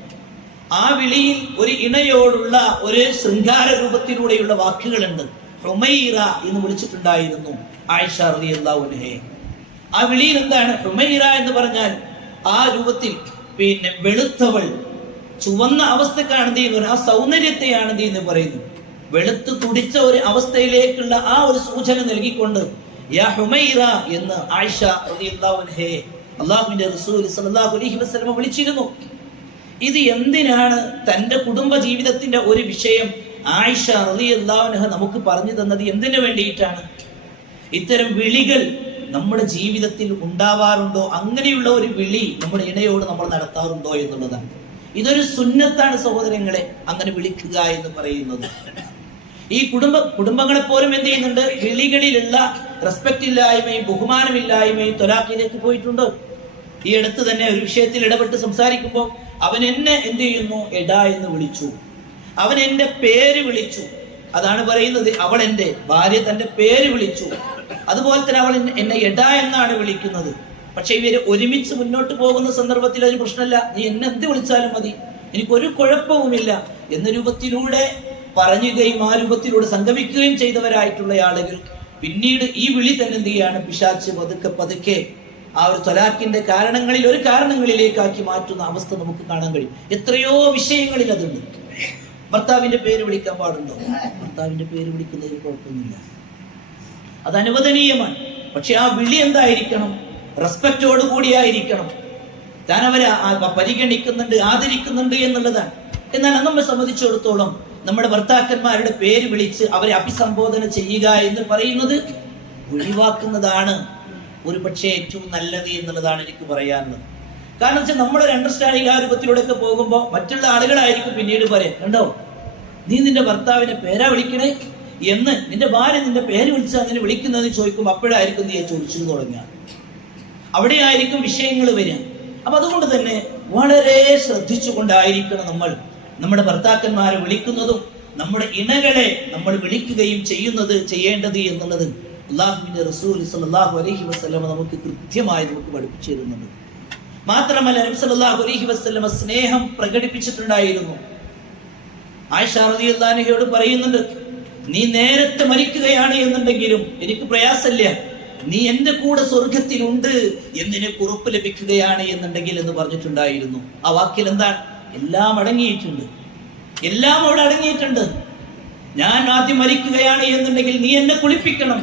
ആ വിളിയിൽ ഒരു ഇണയോടുള്ള ഒരു ശൃംഗാര രൂപത്തിലൂടെയുള്ള വാക്കുകളുണ്ട്. ഹുമൈറ എന്ന് വിളിച്ചിട്ടുണ്ടായിരുന്നു ആയിഷ റളിയല്ലാഹു അൻഹയെ. ആ വിളിയിൽ എന്താണ്? ഹുമൈറ എന്ന് പറഞ്ഞാൽ ആ രൂപത്തിൽ വെളുത്തവൾ, ചുവന്ന അവസ്ഥക്കാണ് എന്ത് ചെയ്യുന്നത്, ആ സൗന്ദര്യത്തെയാണ് എന്ത് ചെയ്യുന്നത് പറയുന്നത്. വെളുത്ത് തുടിച്ച ഒരു അവസ്ഥയിലേക്കുള്ള ആ ഒരു സൂചന നൽകിക്കൊണ്ട് യാ ഹുമൈറ എന്ന് ആയിഷ റളിയല്ലാഹു അൻഹയെ അല്ലാഹുവിന്റെ റസൂൽ സ്വല്ലല്ലാഹു അലൈഹി വസല്ലം വിളിച്ചിരുന്നു. ഇത് എന്തിനാണ്? തന്റെ കുടുംബ ജീവിതത്തിന്റെ ഒരു വിഷയം ആയിഷ റളിയല്ലാഹു അൻഹ നമുക്ക് പറഞ്ഞു തന്നത് എന്തിനു വേണ്ടിയിട്ടാണ്? ഇത്തരം വിളികൾ നമ്മുടെ ജീവിതത്തിൽ ഉണ്ടാവാറുണ്ടോ? അങ്ങനെയുള്ള ഒരു വിളി നമ്മുടെ ഇണയോട് നമ്മൾ നടത്താറുണ്ടോ എന്നുള്ളതാണ്. ഇതൊരു സുന്നത്താണ് സഹോദരങ്ങളെ, അങ്ങനെ വിളിക്കുക എന്ന് പറയുന്നത്. ഈ കുടുംബങ്ങളെ പോലും എന്ത് ചെയ്യുന്നുണ്ട്? വിളികളിലുള്ള റെസ്പെക്ട് ഇല്ലായ്മയും ബഹുമാനമില്ലായ്മയും ത്വലാഖിലേക്ക് പോയിട്ടുണ്ട്. ഈ അടുത്ത് തന്നെ ഒരു വിഷയത്തിൽ ഇടപെട്ട് സംസാരിക്കുമ്പോൾ അവൻ എന്നെ എന്ത് ചെയ്യുന്നു, എടാ എന്ന് വിളിച്ചു. അവൻ എന്റെ പേര് വിളിച്ചു. അതാണ് പറയുന്നത്, അവൾ എന്റെ ഭാര്യ തന്റെ പേര് വിളിച്ചു. അതുപോലെ തന്നെ അവൾ എന്നെ എടാ എന്നാണ് വിളിക്കുന്നത്. പക്ഷെ ഇവര് ഒരുമിച്ച് മുന്നോട്ട് പോകുന്ന സന്ദർഭത്തിൽ അതിന് പ്രശ്നമില്ല, നീ എന്നെ എന്ത് വിളിച്ചാലും മതി, എനിക്കൊരു കുഴപ്പവുമില്ല എന്ന രൂപത്തിലൂടെ പറയുകയും ആ രൂപത്തിലൂടെ സംഗമിക്കുകയും ചെയ്തവരായിട്ടുള്ള ആളുകൾ പിന്നീട് ഈ വിളി തന്നെ എന്ത് ചെയ്യാണ്, പിശാച്ച് പതുക്കെ പതുക്കെ ആ ഒരു ത്വലാഖിന്റെ കാരണങ്ങളിൽ ഒരു കാരണങ്ങളിലേക്കാക്കി മാറ്റുന്ന അവസ്ഥ നമുക്ക് കാണാൻ കഴിയും. എത്രയോ വിഷയങ്ങളിൽ അതുണ്ട്. ഭർത്താവിന്റെ പേര് വിളിക്കാൻ പാടുണ്ടോ? ഭർത്താവിന്റെ പേര് വിളിക്കുന്നതിന് കുഴപ്പമൊന്നുമില്ല, അത് അനുവദനീയമാണ്. പക്ഷെ ആ വിളി എന്തായിരിക്കണം? റെസ്പെക്റ്റോട് കൂടിയായിരിക്കണം. താൻ അവരെ പരിഗണിക്കുന്നുണ്ട്, ആദരിക്കുന്നുണ്ട് എന്നുള്ളതാണ്. എന്നാൽ നമ്മെ സംബന്ധിച്ചിടത്തോളം നമ്മുടെ ഭർത്താക്കന്മാരുടെ പേര് വിളിച്ച് അവരെ അഭിസംബോധന ചെയ്യുക എന്ന് പറയുന്നത് ഒഴിവാക്കുന്നതാണ് ഒരു പക്ഷേ ഏറ്റവും നല്ലത് എന്നുള്ളതാണ് എനിക്ക് പറയാനുള്ളത്. കാരണം വെച്ചാൽ നമ്മളൊരു അണ്ടർസ്റ്റാൻഡിങ് ആ രൂപത്തിലൂടെ ഒക്കെ പോകുമ്പോൾ മറ്റുള്ള ആളുകളായിരിക്കും പിന്നീട് പറയാം, കണ്ടോ നീ നിന്റെ ഭർത്താവിനെ പേരാ വിളിക്കണേ എന്ന്, നിന്റെ ഭാര്യ നിന്റെ പേര് വിളിച്ചാൽ നിന്നെ വിളിക്കുന്നതെന്ന് ചോദിക്കുമ്പോൾ അപ്പോഴായിരിക്കും നീ ചോദിച്ചു തുടങ്ങുക. അവിടെയായിരിക്കും വിഷയങ്ങൾ വരിക. അപ്പൊ അതുകൊണ്ട് തന്നെ വളരെ ശ്രദ്ധിച്ചുകൊണ്ടായിരിക്കണം നമ്മൾ നമ്മുടെ ഭർത്താക്കന്മാരെ വിളിക്കുന്നതും നമ്മുടെ ഇണകളെ നമ്മൾ വിളിക്കുകയും ചെയ്യേണ്ടത് എന്നുള്ളത് അല്ലാഹുവിന്റെ റസൂൽ സ്വല്ലല്ലാഹു അലൈഹി വസല്ലം നമുക്ക് കൃത്യമായി നമുക്ക് പഠിപ്പിച്ചു തരുന്നുണ്ട്. മാത്രമല്ല നബി സല്ലല്ലാഹു അലൈഹി വസല്ലം സ്നേഹം പ്രകടിപ്പിച്ചിട്ടുണ്ടായിരുന്നു. ആയിഷ റളിയല്ലാഹു അൻഹയോട് പറയുന്നുണ്ട്, നീ നേരത്തെ മരിക്കുകയാണ് എന്നുണ്ടെങ്കിലും എനിക്ക് പ്രയാസമില്ല, നീ എന്റെ കൂടെ സ്വർഗത്തിലുണ്ട് എന്നിന് കുറിപ്പ് ലഭിക്കുകയാണ് എന്നുണ്ടെങ്കിൽ എന്ന് പറഞ്ഞിട്ടുണ്ടായിരുന്നു. ആ വാക്കിൽ എന്താണ്? എല്ലാം അടങ്ങിയിട്ടുണ്ട്, എല്ലാം അവിടെ അടങ്ങിയിട്ടുണ്ട്. ഞാൻ ആദ്യം മരിക്കുകയാണ് എന്നുണ്ടെങ്കിൽ നീ എന്നെ കുളിപ്പിക്കണം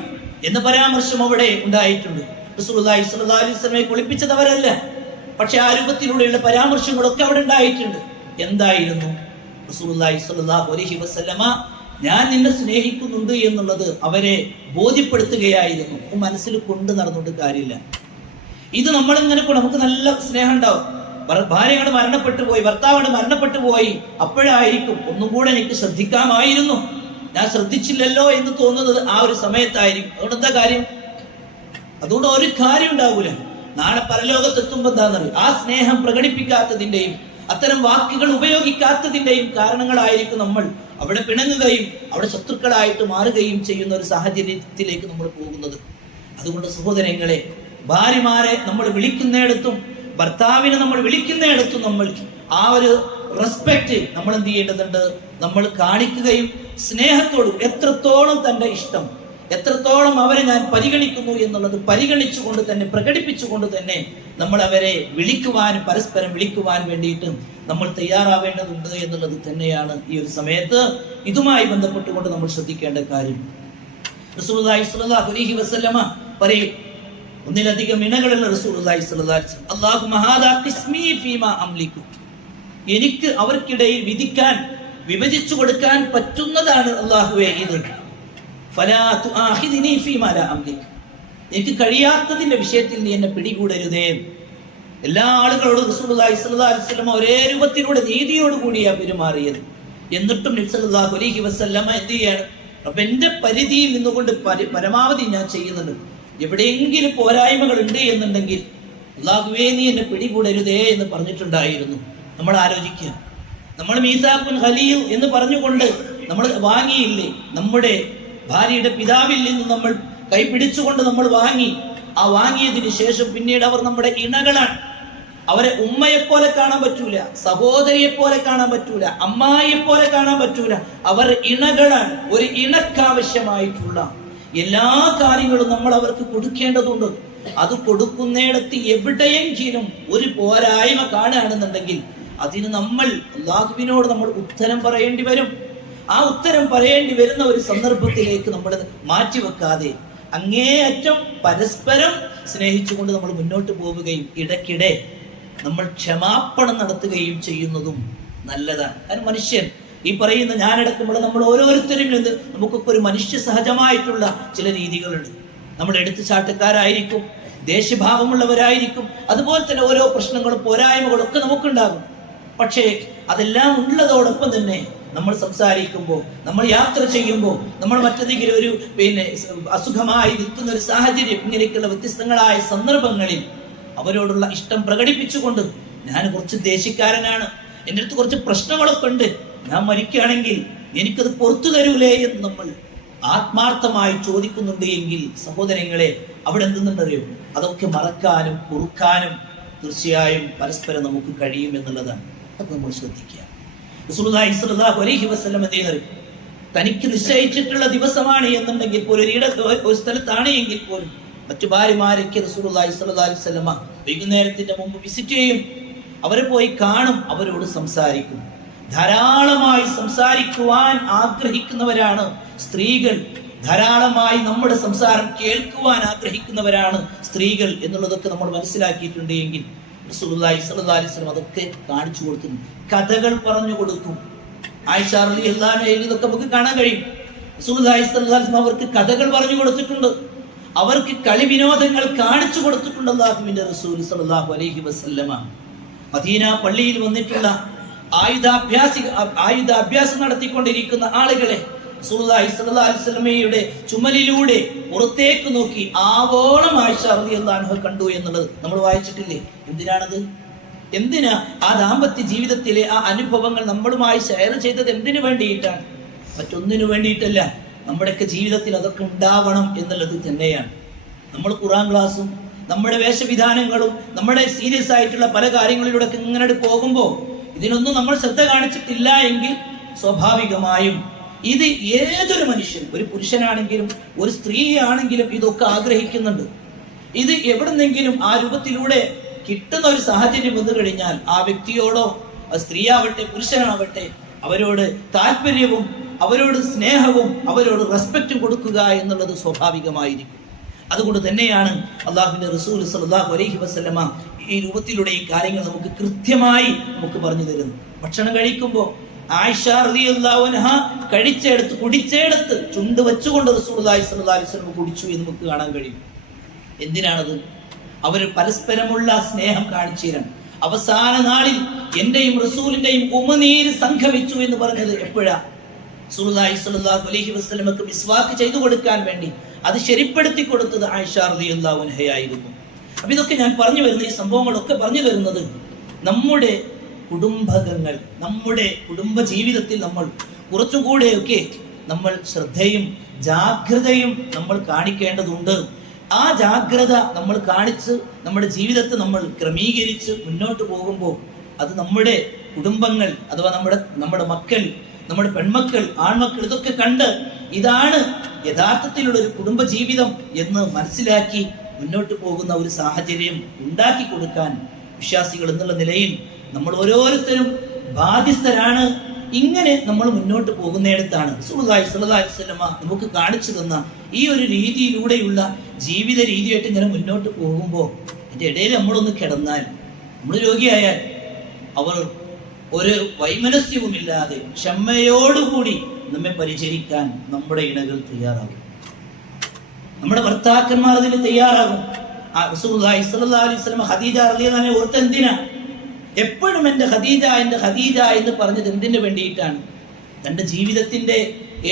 എന്ന പരാമർശം അവിടെ ഉണ്ടായിട്ടുണ്ട്. റസൂലുള്ളാഹി സ്വല്ലല്ലാഹു അലൈഹി വസല്ലമയെ കുളിപ്പിച്ചത് അവരല്ല, പക്ഷെ ആ രൂപത്തിലൂടെയുള്ള പരാമർശങ്ങളൊക്കെ അവിടെ ഉണ്ടായിട്ടുണ്ട്. എന്തായിരുന്നു? റസൂലുള്ളാഹി സ്വല്ലല്ലാഹു അലൈഹി വസല്ലമ ഞാൻ നിന്നെ സ്നേഹിക്കുന്നുണ്ട് എന്നുള്ളത് അവരെ ബോധ്യപ്പെടുത്തുകയായിരുന്നു. മനസ്സിൽ കൊണ്ട് നടന്നുകൊണ്ട് കാര്യമില്ല. ഇത് നമ്മളിങ്ങനെ നമുക്ക് നല്ല സ്നേഹം ഉണ്ടാവും. ഭാര്യയോട് മരണപ്പെട്ടു പോയി, ഭർത്താവോട് മരണപ്പെട്ടു പോയി, അപ്പോഴായിരിക്കും ഒന്നും കൂടെ എനിക്ക് ശ്രദ്ധിക്കാമായിരുന്നു, ഞാൻ ശ്രദ്ധിച്ചില്ലല്ലോ എന്ന് തോന്നുന്നത് ആ ഒരു സമയത്തായിരിക്കും. അതുകൊണ്ട് എന്താ കാര്യം? അതുകൊണ്ട് ഒരു കാര്യം ഉണ്ടാവൂല. നാളെ പരലോകത്തെത്തുമ്പോ എന്താണെന്നറിയും, ആ സ്നേഹം പ്രകടിപ്പിക്കാത്തതിന്റെയും അത്തരം വാക്കുകൾ ഉപയോഗിക്കാത്തതിന്റെയും കാരണങ്ങളായിരിക്കും നമ്മൾ അവിടെ പിണങ്ങുകയും അവിടെ ശത്രുക്കളായിട്ട് മാറുകയും ചെയ്യുന്ന ഒരു സാഹചര്യത്തിലേക്ക് നമ്മൾ പോകുന്നത്. അതുകൊണ്ട് സഹോദരങ്ങളെ, ഭാര്യമാരെ നമ്മൾ വിളിക്കുന്നിടത്തും ഭർത്താവിനെ നമ്മൾ വിളിക്കുന്നിടത്തും നമ്മൾ ആ ഒരു റെസ്പെക്ട് നമ്മൾ എന്ത് ചെയ്യേണ്ടതുണ്ട്, നമ്മൾ കാണിക്കുകയും സ്നേഹത്തോടും എത്രത്തോളം തന്റെ ഇഷ്ടം, എത്രത്തോളം അവരെ ഞാൻ പരിഗണിക്കുന്നു എന്നുള്ളത് പരിഗണിച്ചുകൊണ്ട് തന്നെ പ്രകടിപ്പിച്ചുകൊണ്ട് തന്നെ നമ്മൾ അവരെ വിളിക്കുവാനും പരസ്പരം വിളിക്കുവാൻ വേണ്ടിയിട്ട് നമ്മൾ തയ്യാറാവേണ്ടതുണ്ട് എന്നുള്ളത് തന്നെയാണ് ഈ ഒരു സമയത്ത് ഇതുമായി ബന്ധപ്പെട്ടുകൊണ്ട് നമ്മൾ ശ്രദ്ധിക്കേണ്ട കാര്യം. റസൂലുള്ളാഹി സ്വല്ലല്ലാഹു അലൈഹി വസല്ലമ പറയും, ഒന്നിലധികം ഇണകളുള്ള റസൂലുള്ളാഹി സ്വല്ലല്ലാഹു അലൈഹി വസല്ലം, അല്ലാഹുമ്മ ഹാദാ ഖിസ്മീ ഫീമാ അംലികു, എനിക്ക് അവർക്കിടയിൽ വിധിക്കാൻ വിഭജിച്ചു കൊടുക്കാൻ പറ്റുന്നതാണ് അല്ലാഹുവേ ഇത്. ഫലാ തുആഖിദ്നി ഫീമാ ലാ അംലിക്. എനിക്ക് കഴിയാത്തതിന്റെ വിഷയത്തിൽ നീ എന്നെ പിടികൂടരുതേ. എല്ലാ ആളുകളോടും റസൂലുള്ളാഹി സ്വല്ലല്ലാഹു അലൈഹി വസല്ലം ഒരേ രൂപത്തിലൂടെ നീതിയോട് കൂടിയാണ് പെരുമാറിയത്. എന്നിട്ടും നബി സല്ലല്ലാഹു അലൈഹി വസല്ലം എന്ത് ചെയ്യാണ്? അപ്പൊ എന്റെ പരിധിയിൽ നിന്നുകൊണ്ട് പരമാവധി ഞാൻ ചെയ്യുന്നുണ്ട്. എവിടെയെങ്കിലും പോരായ്മകൾ ഉണ്ട് എന്നുണ്ടെങ്കിൽ അല്ലാഹുവേ നീ എന്നെ പിടികൂടരുതേ എന്ന് പറഞ്ഞിട്ടുണ്ടായിരുന്നു. നമ്മൾ ആലോചിക്കുക, നമ്മൾ മീസാഖുൽ ഖലീൽ എന്ന് പറഞ്ഞുകൊണ്ട് നമ്മൾ വാങ്ങിയില്ലേ? നമ്മുടെ ഭാര്യയുടെ പിതാവിൽ നിന്ന് നമ്മൾ കൈപിടിച്ചുകൊണ്ട് നമ്മൾ വാങ്ങി. ആ വാങ്ങിയതിന് ശേഷം പിന്നീട് അവർ നമ്മുടെ ഇണകളാണ്. അവരെ ഉമ്മയെപ്പോലെ കാണാൻ പറ്റൂല, സഹോദരിയെ പോലെ കാണാൻ പറ്റൂല, അമ്മായിയെ പോലെ കാണാൻ പറ്റൂല. അവർ ഇണകളാണ്. ഒരു ഇണക്കാവശ്യമായിട്ടുള്ള എല്ലാ കാര്യങ്ങളും നമ്മൾ അവർക്ക് കൊടുക്കേണ്ടതുണ്ട്. അത് കൊടുക്കുന്നിടത്ത് എവിടെയെങ്കിലും ഒരു പോരായ്മ കാണുകയാണെന്നുണ്ടെങ്കിൽ അതിന് നമ്മൾ അല്ലാഹുവിനോട് നമ്മൾ ഉത്തരം പറയേണ്ടി വരും. ആ ഉത്തരം പറയേണ്ടി വരുന്ന ഒരു സന്ദർഭത്തിലേക്ക് നമ്മൾ മാറ്റിവെക്കാതെ അങ്ങേയറ്റം പരസ്പരം സ്നേഹിച്ചുകൊണ്ട് നമ്മൾ മുന്നോട്ട് പോവുകയും ഇടയ്ക്കിടെ നമ്മൾ ക്ഷമാപണം നടത്തുകയും ചെയ്യുന്നതും നല്ലതാണ്. കാരണം മനുഷ്യൻ ഈ പറയുന്ന ഞാനടക്കമുള്ള നമ്മൾ ഓരോരുത്തരും നമുക്കൊക്കെ ഒരു മനുഷ്യ സഹജമായിട്ടുള്ള ചില രീതികളുണ്ട്. നമ്മൾ എടുത്തുചാട്ടക്കാരായിരിക്കും, ദേഷ്യഭാവമുള്ളവരായിരിക്കും, അതുപോലെ തന്നെ ഓരോ പ്രശ്നങ്ങളും പോരായ്മകളും ഒക്കെ നമുക്കുണ്ടാകും. പക്ഷേ അതെല്ലാം ഉള്ളതോടൊപ്പം തന്നെ നമ്മൾ സംസാരിക്കുമ്പോൾ, നമ്മൾ യാത്ര ചെയ്യുമ്പോൾ, നമ്മൾ മറ്റേതെങ്കിലും ഒരു അസുഖമായി നിൽക്കുന്ന ഒരു സാഹചര്യം, ഇങ്ങനെയൊക്കെയുള്ള വ്യത്യസ്തങ്ങളായ സന്ദർഭങ്ങളിൽ അവരോടുള്ള ഇഷ്ടം പ്രകടിപ്പിച്ചുകൊണ്ട് ഞാൻ കുറച്ച് ദേഷ്യക്കാരനാണ്, എൻ്റെ അടുത്ത് കുറച്ച് പ്രശ്നങ്ങളൊക്കെ ഉണ്ട്, ഞാൻ മരിക്കുകയാണെങ്കിൽ എനിക്കത് പുറത്തു തരൂലേ എന്ന് നമ്മൾ ആത്മാർത്ഥമായി ചോദിക്കുന്നുണ്ട് എങ്കിൽ സഹോദരങ്ങളെ, അവിടെ എന്തെന്നുണ്ടറിയോ? അതൊക്കെ മറക്കാനും പൊറുക്കാനും തീർച്ചയായും പരസ്പരം നമുക്ക് കഴിയും എന്നുള്ളതാണ്. അത് നമ്മൾ ശ്രദ്ധിക്കുക. റസൂലുള്ളാഹി സ്വല്ലല്ലാഹു അലൈഹി വസല്ലം തനിക്ക് നിശ്ചയിച്ചിട്ടുള്ള ദിവസമാണ് എന്നുണ്ടെങ്കിൽ പോലും, ഒരു സ്ഥലത്താണ് എങ്കിൽ പോലും മറ്റു ഭാര്യമാരൊക്കെ റസൂലുള്ളാഹി സ്വല്ലല്ലാഹു അലൈഹി വസല്ലം വൈകുന്നേരത്തിന്റെ മുമ്പ് വിസിറ്റ് ചെയ്യും. അവരെ പോയി കാണും, അവരോട് സംസാരിക്കും. ധാരാളമായി സംസാരിക്കുവാൻ ആഗ്രഹിക്കുന്നവരാണ് സ്ത്രീകൾ. ധാരാളമായി നമ്മുടെ സംസാരം കേൾക്കുവാൻ ആഗ്രഹിക്കുന്നവരാണ് സ്ത്രീകൾ എന്നുള്ളതൊക്കെ നമ്മൾ മനസ്സിലാക്കിയിട്ടുണ്ട് എങ്കിൽ റസൂലുള്ളാഹി സ്വല്ലല്ലാഹു അലൈഹി വസല്ലം അതൊക്കെ കാണിച്ചു കൊടുക്കുന്നു. കഥകൾ പറഞ്ഞു കൊടുക്കും. ആയിഷ റളിയല്ലാഹു അൻഹ ഇതൊക്കെ നമുക്ക് കാണാൻ കഴിയും. റസൂലുള്ളാഹി സ്വല്ലല്ലാഹു അലൈഹി വസല്ലം അവർക്ക് കഥകൾ പറഞ്ഞു കൊടുത്തിട്ടുണ്ട്, അവർക്ക് കളി വിനോദങ്ങൾ കാണിച്ചു കൊടുത്തിട്ടുണ്ട്. അല്ലാഹുവിന്റെ റസൂൽ സ്വല്ലല്ലാഹു അലൈഹി വസല്ലമ മദീന പള്ളിയിൽ വന്നിട്ടുള്ള ആയുധാഭ്യാസം നടത്തിക്കൊണ്ടിരിക്കുന്ന ആളുകളെ റസൂലുള്ളാഹി സ്വല്ലല്ലാഹു അലൈഹി വസല്ലമയുടെ ചുമലിലൂടെ പുറത്തേക്ക് നോക്കി ആവോളം ആയിഷ റളിയല്ലാഹു അൻഹ കണ്ടു എന്നുള്ളത് നമ്മൾ വായിച്ചിട്ടില്ലേ? എന്തിനാണത്? എന്തിനാ ആ ദാമ്പത്യ ജീവിതത്തിലെ ആ അനുഭവങ്ങൾ നമ്മളുമായി ഷെയർ ചെയ്തത്? എന്തിനു വേണ്ടിയിട്ടാണ്? മറ്റൊന്നിനു വേണ്ടിയിട്ടല്ല. നമ്മുടെയൊക്കെ ജീവിതത്തിൽ അതൊക്കെ ഉണ്ടാവണം എന്നുള്ളത് തന്നെയാണ്. നമ്മൾ ഖുർആൻ ക്ലാസ്സും നമ്മുടെ വേഷവിധാനങ്ങളും നമ്മുടെ സീരിയസ് ആയിട്ടുള്ള പല കാര്യങ്ങളിലൂടെ ഇങ്ങനെ പോകുമ്പോൾ ഇതിനൊന്നും നമ്മൾ ശ്രദ്ധ കാണിച്ചിട്ടില്ല എങ്കിൽ സ്വാഭാവികമായും ഇത് ഏതൊരു മനുഷ്യനും, ഒരു പുരുഷനാണെങ്കിലും ഒരു സ്ത്രീ ആണെങ്കിലും ഇതൊക്കെ ആഗ്രഹിക്കുന്നുണ്ട്. ഇത് എവിടുന്നെങ്കിലും ആ രൂപത്തിലൂടെ കിട്ടുന്ന ഒരു സാഹചര്യം വന്നു കഴിഞ്ഞാൽ ആ വ്യക്തിയോടോ, സ്ത്രീയാവട്ടെ പുരുഷനാവട്ടെ, അവരോട് താല്പര്യവും അവരോട് സ്നേഹവും അവരോട് റെസ്പെക്റ്റും കൊടുക്കുക എന്നുള്ളത് സ്വാഭാവികമായിരിക്കും. അതുകൊണ്ട് തന്നെയാണ് അല്ലാഹുവിന്റെ റസൂൽ സ്വല്ലല്ലാഹു അലൈഹി വസല്ലമ ഈ രൂപത്തിലൂടെ ഈ കാര്യങ്ങൾ നമുക്ക് കൃത്യമായി നമുക്ക് പറഞ്ഞു തരുന്നു. ഭക്ഷണം കഴിക്കുമ്പോൾ ആയിഷ റളിയല്ലാഹു അൻഹ കഴിച്ചെടുത്ത് കുടിച്ചെടുത്ത് ചുണ്ട് വെച്ചുകൊണ്ട് റസൂലുള്ളാഹി സ്വല്ലല്ലാഹു അലൈഹി വസല്ലം കുടിച്ചു എന്ന് നമുക്ക് കാണാൻ കഴിയും. എന്തിനാണത്? അവർ പരസ്പരമുള്ള സ്നേഹം കാണിച്ചു തരാൻ. അവസാന നാളിൽ എന്റെയും റസൂലിന്റെയും ഉമിനീര് സംഗമിച്ചു എന്ന് പറഞ്ഞത് എപ്പോഴാ? റസൂലുള്ളാഹി സ്വല്ലല്ലാഹു അലൈഹി വസല്ലമക്ക് മിസ്വാക്ക് ചെയ്തു കൊടുക്കാൻ വേണ്ടി അത് ശരിപ്പെടുത്തി കൊടുത്തത് ആയിഷ റളിയല്ലാഹു അൻഹയായിരുന്നു. അപ്പൊ ഇതൊക്കെ ഞാൻ പറഞ്ഞു വരുന്ന ഈ സംഭവങ്ങളൊക്കെ പറഞ്ഞു വരുന്നത് നമ്മുടെ കുടുംബകങ്ങൾ, നമ്മുടെ കുടുംബ ജീവിതത്തിൽ നമ്മൾ കുറച്ചുകൂടെയൊക്കെ നമ്മൾ ശ്രദ്ധയും ജാഗ്രതയും നമ്മൾ കാണിക്കേണ്ടതുണ്ട്. ആ ജാഗ്രത നമ്മൾ കാണിച്ച് നമ്മുടെ ജീവിതത്തെ നമ്മൾ ക്രമീകരിച്ച് മുന്നോട്ട് പോകുമ്പോൾ അത് നമ്മുടെ കുടുംബങ്ങൾ അഥവാ നമ്മുടെ മക്കൾ, നമ്മുടെ പെൺമക്കൾ, ആൺമക്കൾ ഇതൊക്കെ കണ്ട് ഇതാണ് യഥാർത്ഥത്തിലുള്ള ഒരു കുടുംബ ജീവിതം എന്ന് മനസ്സിലാക്കി മുന്നോട്ട് പോകുന്ന ഒരു സാഹചര്യം ഉണ്ടാക്കി കൊടുക്കാൻ വിശ്വാസികൾ എന്നുള്ള നിലയിൽ നമ്മൾ ഓരോരുത്തരും ബാധ്യസ്ഥരാണ്. ഇങ്ങനെ നമ്മൾ മുന്നോട്ട് പോകുന്നിടത്താണ് റസൂലുള്ളാഹി സ്വല്ലല്ലാഹു അലൈഹി വസല്ലമ നമുക്ക് കാണിച്ചു തന്ന ഈ ഒരു രീതിയിലൂടെയുള്ള ജീവിത രീതിയായിട്ട് ഇങ്ങനെ മുന്നോട്ട് പോകുമ്പോൾ അതിൻ്റെ ഇടയിൽ നമ്മളൊന്ന് കിടന്നാൽ, നമ്മൾ രോഗിയായാൽ അവർ ഒരു വൈമനസ്യവുമില്ലാതെ ക്ഷമയോടുകൂടി നമ്മെ പരിചരിക്കാൻ നമ്മുടെ ഇണകൾ തയ്യാറാകും. നമ്മുടെ ഭർത്താക്കന്മാർ അതിന് തയ്യാറാകും. റസൂലുള്ളാഹി സ്വല്ലല്ലാഹു അലൈഹി വസല്ലം ഖദീജ റളിയല്ലാഹു അൻഹ ഓർത്ത് എന്തിനാ എപ്പോഴും എൻ്റെ ഖദീജ എന്ന് പറഞ്ഞത് എന്തിനു വേണ്ടിയിട്ടാണ്? തൻ്റെ ജീവിതത്തിന്റെ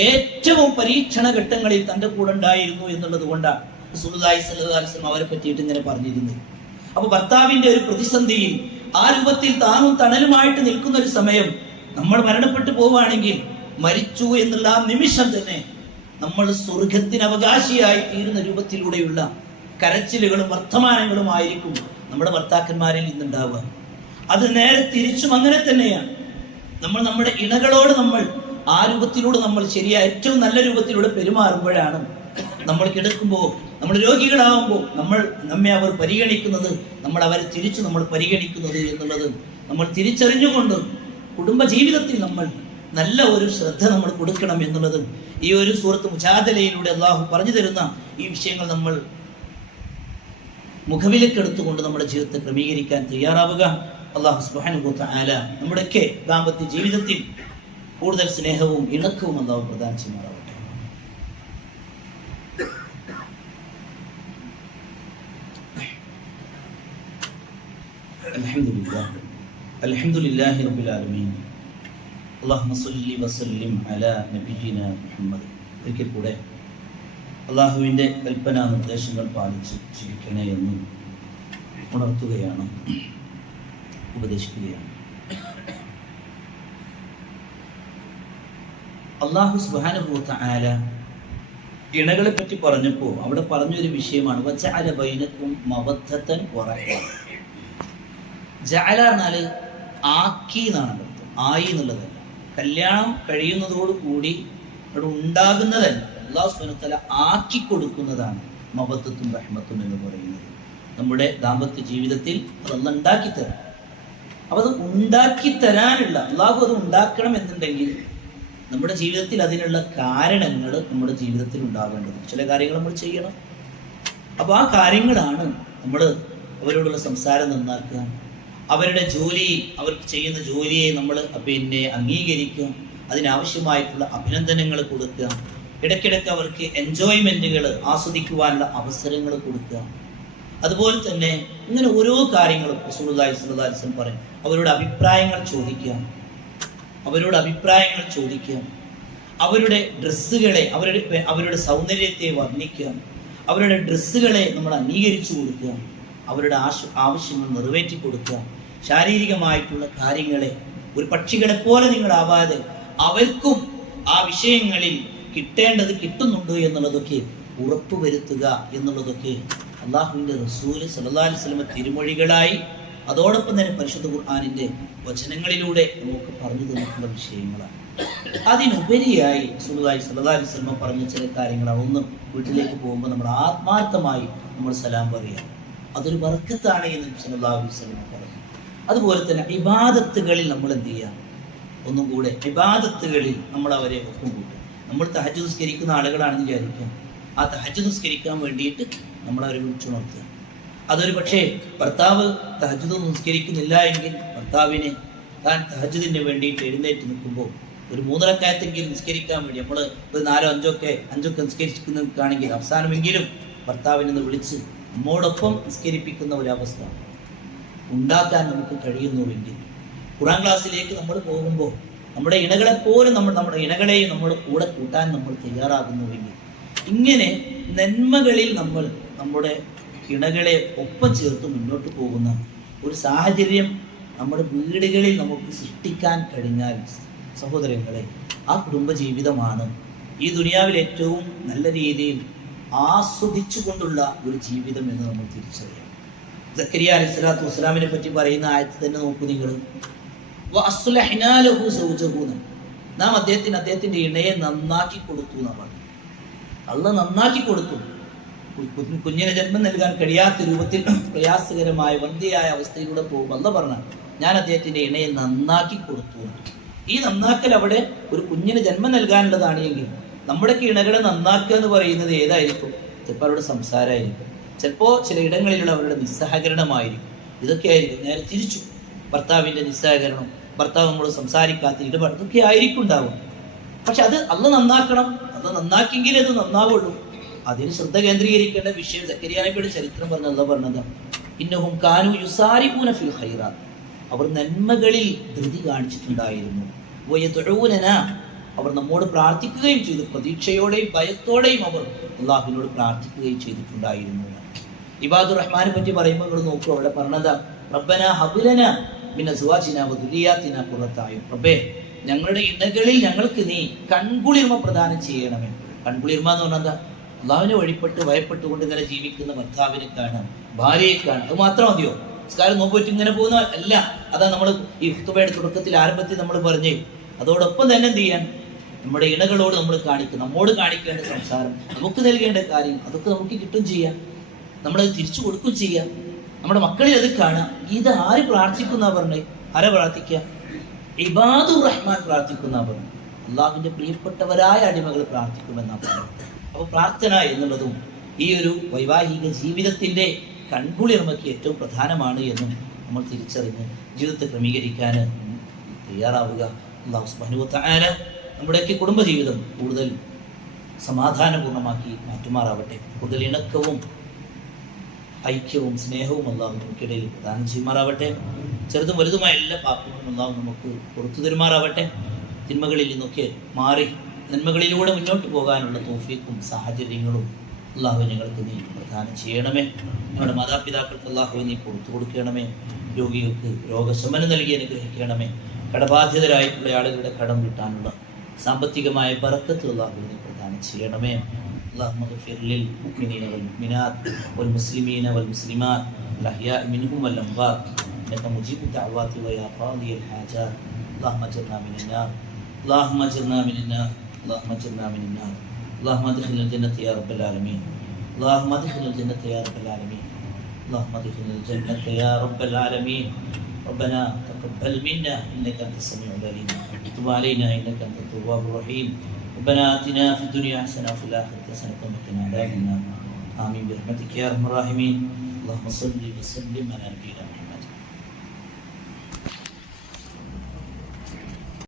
ഏറ്റവും പരീക്ഷണ ഘട്ടങ്ങളിൽ തൻ്റെ കൂടെ ഉണ്ടായിരുന്നു എന്നുള്ളത് കൊണ്ടാണ് റസൂലുള്ളാഹി സ്വല്ലല്ലാഹു അലൈഹി വസല്ലം അവരെ പറ്റിയിട്ട് ഇങ്ങനെ പറഞ്ഞിരുന്നത്. അപ്പൊ ഭർത്താവിന്റെ ഒരു പ്രതിസന്ധിയിൽ ആ രൂപത്തിൽ താങ്ങും തണലുമായിട്ട് നിൽക്കുന്ന ഒരു സമയം നമ്മൾ മരണപ്പെട്ടു പോവുകയാണെങ്കിൽ, മരിച്ചു എന്നുള്ള ആ നിമിഷം തന്നെ നമ്മൾ സ്വർഗത്തിന് അവകാശിയായി തീരുന്ന രൂപത്തിലൂടെയുള്ള കരച്ചിലുകളും വർത്തമാനങ്ങളും ആയിരിക്കും നമ്മുടെ ഭർത്താക്കന്മാരിൽ നിന്നുണ്ടാവുക. അത് നേരെ തിരിച്ചും അങ്ങനെ തന്നെയാണ്. നമ്മുടെ ഇണകളോട് നമ്മൾ ആ രൂപത്തിലൂടെ നമ്മൾ ശരിയായ ഏറ്റവും നല്ല രൂപത്തിലൂടെ പെരുമാറുമ്പോഴാണ് നമ്മൾ കിടക്കുമ്പോൾ, നമ്മൾ രോഗികളാവുമ്പോൾ നമ്മെ അവർ പരിഗണിക്കുന്നത്, നമ്മൾ അവരെ തിരിച്ചു നമ്മൾ പരിഗണിക്കുന്നത് എന്നുള്ളത് നമ്മൾ തിരിച്ചറിഞ്ഞുകൊണ്ട് കുടുംബ ജീവിതത്തിൽ നമ്മൾ നല്ല ഒരു ശ്രദ്ധ നമ്മൾ കൊടുക്കണം എന്നുള്ളത് ഈ ഒരു സൂറത്ത് മുജാദലയിലൂടെ അള്ളാഹു പറഞ്ഞു തരുന്ന ഈ വിഷയങ്ങൾ നമ്മൾ മുഖവിലക്കെടുത്തുകൊണ്ട് നമ്മുടെ ജീവിതത്തെ ക്രമീകരിക്കാൻ തയ്യാറാവുക. അള്ളാഹു സുബ്ഹാനഹു വ തആല നമ്മുടെയൊക്കെ ദാമ്പത്യ ജീവിതത്തിൽ കൂടുതൽ സ്നേഹവും ഇണക്കവും അള്ളാഹു പ്രദാനം ചെയ്യുമാറാവട്ടെ. അൽഹംദുലില്ലാഹി റബ്ബിൽ ആലമീൻ. അല്ലാഹുമ്മ സ്വല്ലി വസല്ലിം അലാ നബിയിനാ മുഹമ്മദ്. ഒരിക്കൽ കൂടെ അള്ളാഹുവിൻ്റെ കൽപ്പനാ നിർദ്ദേശങ്ങൾ പാലിച്ച് ജീവിക്കണേ എന്ന് ഉണർത്തുകയാണ്, ഉപദേശിക്കുകയാണ്. അല്ലാഹു സുബ്ഹാനഹു വ തആല ഇണകളെ പറ്റി പറഞ്ഞപ്പോൾ അവിടെ പറഞ്ഞൊരു വിഷയമാണ് വജഅല ബൈനക്കും മവദ്ദതൻ വറഹ്മ. ജഅല എന്നാൽ ആക്കി എന്നാണ് അർത്ഥം, ആയി എന്നുള്ളതല്ല. കല്യാണം കഴിയുന്നതോടുകൂടി അവിടെ ഉണ്ടാകുന്നതല്ല, അല്ലാഹു സുബ്ഹാനഹു വ തആല ആക്കി കൊടുക്കുന്നതാണ് മവദ്ദത്തും റഹ്മത്തും എന്ന് പറയുന്നത്. നമ്മുടെ ദാമ്പത്യ ജീവിതത്തിൽ അതൊന്ന് ഉണ്ടാക്കി തരാം. അപ്പൊ അത് ഉണ്ടാക്കി തരാനുള്ള, അല്ലാഹു അത് ഉണ്ടാക്കണം എന്നുണ്ടെങ്കിൽ നമ്മുടെ ജീവിതത്തിൽ അതിനുള്ള കാരണങ്ങൾ നമ്മുടെ ജീവിതത്തിൽ ഉണ്ടാവേണ്ടത്. ചില കാര്യങ്ങൾ നമ്മൾ ചെയ്യണം. അപ്പൊ ആ കാര്യങ്ങളാണ് നമ്മൾ അവരോടുള്ള സംസാരം നന്നാക്കുക, അവരുടെ ജോലി, അവർക്ക് ചെയ്യുന്ന ജോലിയെ നമ്മൾ അംഗീകരിക്കുക, അതിനാവശ്യമായിട്ടുള്ള അഭിനന്ദനങ്ങൾ കൊടുക്കുക, ഇടയ്ക്കിടയ്ക്ക് അവർക്ക് എൻജോയ്മെന്റുകൾ ആസ്വദിക്കുവാനുള്ള അവസരങ്ങൾ കൊടുക്കുക. അതുപോലെ തന്നെ ഇങ്ങനെ ഓരോ കാര്യങ്ങളും റസൂലുള്ളാഹി സ്വല്ലല്ലാഹു അലൈഹി വസല്ലം പറയും, അവരുടെ അഭിപ്രായങ്ങൾ ചോദിക്കുക, അവരുടെ ഡ്രസ്സുകളെ, അവരുടെ സൗന്ദര്യത്തെ വർണ്ണിക്കുക, അവരുടെ ഡ്രസ്സുകളെ നമ്മൾ അംഗീകരിച്ചു കൊടുക്കുക, അവരുടെ ആവശ്യങ്ങൾ നിറവേറ്റി കൊടുക്കുക. ശാരീരികമായിട്ടുള്ള കാര്യങ്ങളെ ഒരു പക്ഷികളെ പോലെ നിങ്ങളാവാതെ അവർക്കും ആ വിഷയങ്ങളിൽ കിട്ടേണ്ടത് കിട്ടുന്നുണ്ട് എന്നുള്ളതൊക്കെ ഉറപ്പുവരുത്തുക എന്നുള്ളതൊക്കെ അള്ളാഹുവിൻ്റെ റസൂല് സല്ലല്ലാഹു അലൈഹി വസല്ലം തിരുമൊഴികളായി, അതോടൊപ്പം തന്നെ പരിശുദ്ധ ഖുർആനിന്റെ വചനങ്ങളിലൂടെ നമുക്ക് പറഞ്ഞു തന്നിട്ടുള്ള വിഷയങ്ങളാണ്. അതിനുപരിയായി റസൂലുള്ളാഹി സ്വല്ലല്ലാഹു അലൈഹി വസല്ലം പറഞ്ഞ ചില കാര്യങ്ങളാണ്. ഒന്ന്, വീട്ടിലേക്ക് പോകുമ്പോൾ നമ്മൾ ആത്മാർത്ഥമായി നമ്മൾ സലാം പറയുക, അതൊരു ബർക്കത്താണ് എന്ന് സ്വല്ലല്ലാഹു അലൈഹി വസല്ലം പറഞ്ഞു. അതുപോലെ തന്നെ ഇബാദത്തുകളിൽ നമ്മൾ എന്ത് ചെയ്യാം, ഒന്നും കൂടെ ഇബാദത്തുകളിൽ നമ്മൾ അവരെ ഒപ്പം കൂട്ടും. നമ്മൾ തഹജ്ജുദ് നിസ്കരിക്കുന്ന ആളുകളാണെന്ന് വിചാരിക്കാം, ആ തഹജ്ജുദ് നിസ്കരിക്കാൻ വേണ്ടിയിട്ട് നമ്മൾ അവരെ വിളിച്ചുണർത്തുക. അതൊരു പക്ഷേ ഭർത്താവ് തഹജ്ജുദ് നിസ്കരിക്കുന്നില്ല എങ്കിൽ ഭർത്താവിനെ താൻ തഹജ്ജുദിന് വേണ്ടിയിട്ട് എഴുന്നേറ്റ് നിൽക്കുമ്പോൾ ഒരു 3 റക്അത്തെങ്കിലും നിസ്കരിക്കാൻ വേണ്ടി നമ്മൾ ഒരു 4-5 ഒക്കെ നിസ്കരിക്കുന്നതാണെങ്കിൽ അവസാനമെങ്കിലും ഭർത്താവിനെ ഒന്ന് വിളിച്ച് നമ്മോടൊപ്പം നിസ്കരിപ്പിക്കുന്ന ഒരവസ്ഥ ഉണ്ടാക്കാൻ നമുക്ക് കഴിയുന്നുവെങ്കിൽ, ഖുർആൻ ക്ലാസ്സിലേക്ക് നമ്മൾ പോകുമ്പോൾ നമ്മുടെ ഇണകളെപ്പോലും നമ്മുടെ ഇണകളെയും നമ്മുടെ കൂടെ കൂട്ടാൻ നമ്മൾ തയ്യാറാകുന്നുവെങ്കിൽ, ഇങ്ങനെ നന്മകളിൽ നമ്മൾ നമ്മുടെ ഇണകളെ ഒപ്പം ചേർത്ത് മുന്നോട്ട് പോകുന്ന ഒരു സാഹചര്യം നമ്മുടെ വീടുകളിൽ നമുക്ക് സൃഷ്ടിക്കാൻ കഴിഞ്ഞാൽ സഹോദരങ്ങളെ, ആ കുടുംബജീവിതമാണ് ഈ ദുനിയാവിൽ ഏറ്റവും നല്ല രീതിയിൽ ആസ്വദിച്ചു കൊണ്ടുള്ള ഒരു ജീവിതം എന്ന് നമ്മൾ തിരിച്ചറിയാം. സക്കരിയ അലൈഹിസ്സലാത്തു വസ്സലാമിനെ പറ്റി പറയുന്ന ആയത്ത് തന്നെ നോക്കൂ നിങ്ങൾ. നാം അദ്ദേഹത്തിന്റെ ഇണയെ നന്നാക്കി കൊടുത്തു എന്നാണ് പറഞ്ഞത്. അള്ളാഹ് നന്നാക്കി കൊടുത്തു. കുഞ്ഞിന് ജന്മം നൽകാൻ കഴിയാത്ത രൂപത്തിൽ പ്രയാസകരമായ വന്ധ്യയായ അവസ്ഥയിലൂടെ പോകുമ്പോൾ അള്ളാഹ് പറഞ്ഞ, ഞാൻ അദ്ദേഹത്തിന്റെ ഇണയെ നന്നാക്കി കൊടുത്തു. ഈ നന്നാക്കൽ അവിടെ ഒരു കുഞ്ഞിന് ജന്മം നൽകാനുള്ളതാണ് എങ്കിൽ നമ്മുടെ ഇണകളെ നന്നാക്കുക എന്ന് പറയുന്നത് ഏതായിരിക്കും? ചിലപ്പോൾ അവരുടെ സംസാരമായിരിക്കും, ചിലപ്പോൾ ചില ഇടങ്ങളിലുള്ള അവരുടെ നിസ്സഹകരണമായിരിക്കും. ഇതൊക്കെ ആയിരിക്കും. നേരെ തിരിച്ചു ഭർത്താവിന്റെ നിസ്സഹകരണം, ഭർത്താവ് നമ്മൾ സംസാരിക്കാത്ത ഇടപാട്, ഇതൊക്കെ ആയിരിക്കും ഉണ്ടാവും. പക്ഷെ അത് അള്ളാഹ് നന്നാക്കണം. അള്ളാഹ് നന്നാക്കിയെങ്കിലേ അത് നന്നാവുള്ളൂ. അതിന് ശ്രദ്ധ കേന്ദ്രീകരിക്കേണ്ട വിഷയം സക്കരിയ നബിയുടെ ചരിത്രം പറഞ്ഞത് ഇന്നഹും കാനു യുസാരിഊന ഫിൽ ഖൈറാത്ത്, അവർ നന്മകളിൽ ധൃതി കാണിച്ചിട്ടുണ്ടായിരുന്നു. വയദഊനന, അവർ നമ്മോട് പ്രാർത്ഥിക്കുകയും ചെയ്തു, പ്രതീക്ഷയോടെയും ഭയത്തോടെയും അവർ അള്ളാഹുവിനോട് പ്രാർത്ഥിക്കുകയും ചെയ്തിട്ടുണ്ടായിരുന്നു. ഇബാദുർ റഹ്മാനെ പറ്റി പറയുമ്പോൾ നിങ്ങൾ നോക്കൂ, അവിടെ പറഞ്ഞത് റബ്ബന ഹബ്ലന മിൻ അസ്വാജിന വദുരിയാതിന ഖുറത അയുൻ, റബ്ബേ ഞങ്ങളുടെ ഇണകളിൽ ഞങ്ങൾക്ക് നീ കൺകുളിർമ പ്രദാനം ചെയ്യണമേ. കൺകുളിർമ എന്ന് പറഞ്ഞാൽ എന്താ? അള്ളാഹുവിനെ വഴിപ്പെട്ട് ഭയപ്പെട്ടുകൊണ്ട് ഇങ്ങനെ ജീവിക്കുന്ന ഭർത്താവിനെ കാണാം, ഭാര്യയെ കാണാം, അത് മാത്രം മതിയോ? നിസ്കാരം നോമ്പ് ഇങ്ങനെ പോകുന്ന അല്ല. അതാ നമ്മൾ ഈ ഖുതുബയുടെ തുടക്കത്തിൽ ആരംഭത്തിൽ നമ്മൾ പറഞ്ഞേ. അതോടൊപ്പം തന്നെ എന്ത് ചെയ്യാൻ? നമ്മുടെ ഇണകളോട് നമ്മൾ നമ്മോട് കാണിക്കേണ്ട സംസാരം, നമുക്ക് നൽകേണ്ട കാര്യം, അതൊക്കെ നമുക്ക് കിട്ടും ചെയ്യാം, നമ്മളത് തിരിച്ചു കൊടുക്കും ചെയ്യാം. നമ്മുടെ മക്കളിൽ അത് കാണാം. ഇത് ആര് പ്രാർത്ഥിക്കുന്ന പറഞ്ഞേ? ആരാ പ്രാർത്ഥിക്കുക? ഇബാദുർ റഹ്മാൻ പ്രാർത്ഥിക്കുന്ന പറഞ്ഞു. അള്ളാഹുവിന്റെ പ്രിയപ്പെട്ടവരായ അടിമകൾ പ്രാർത്ഥിക്കുമെന്നാ പറഞ്ഞു. അപ്പോൾ പ്രാർത്ഥന എന്നുള്ളതും ഈ ഒരു വൈവാഹിക ജീവിതത്തിന്റെ കൺകുളിർമയ്ക്ക് ഏറ്റവും പ്രധാനമാണ് എന്നും നമ്മൾ തിരിച്ചറിഞ്ഞ് ജീവിതത്തെ ക്രമീകരിക്കാൻ തയ്യാറാവുക. അല്ലാഹു സുബ്ഹാനഹു വ തആല നമ്മുടെയൊക്കെ കുടുംബജീവിതം കൂടുതൽ സമാധാനപൂർണ്ണമാക്കി മാറ്റുമാറാവട്ടെ. കൂടുതൽ ഇണക്കവും ഐക്യവും സ്നേഹവും അല്ലാഹു നമുക്കിടയിൽ പ്രദാനം ചെയ്യുമാറാവട്ടെ. ചെറുതും വലുതുമായ എല്ലാ പാപങ്ങളും അല്ലാഹു നമുക്ക് പുറത്തു തരുമാറാവട്ടെ. തിന്മകളിൽ നിന്നൊക്കെ മാറി നന്മകളിലൂടെ മുന്നോട്ട് പോകാനുള്ള തൗഫീഖും സാഹചര്യങ്ങളും അല്ലാഹു ഞങ്ങൾക്ക് നീ പ്രദാനം ചെയ്യണമേ. ഞങ്ങളുടെ മാതാപിതാക്കൾക്ക് അല്ലാഹു നീ പുറത്തു കൊടുക്കണമേ. രോഗികൾക്ക് രോഗശമനം നൽകി അനുഗ്രഹിക്കണമേ. കടബാധ്യതരായിട്ടുള്ള ആളുകളുടെ കടം വീട്ടാനുള്ള സാമ്പത്തികമായ ബറക്കത്ത് അല്ലാഹു നീ പ്രദാനം ചെയ്യണമേ. اللهم اغفر للمؤمنين والمؤمنات والمسلمين والمسلمات الأحياء منهم والأموات إنك مجيب الدعوات ويا قاضي الحاجات. اللهم اجرنا من النار، اللهم اجرنا من النار، اللهم اجرنا من النار. اللهم ادخلنا الجنة يا رب العالمين، اللهم ادخلنا الجنة يا رب العالمين، اللهم ادخلنا الجنة يا رب العالمين. ربنا تقبل منا إنك أنت السميع العليم، وتب علينا إنك أنت التواب الرحيم. ربنا آتنا في الدنيا حسنة وفي الآخرة حسنة وقنا عذاب النار. آمين برحمتك يا أرحم الراحمين. اللهم صل وسلم على نبينا محمد.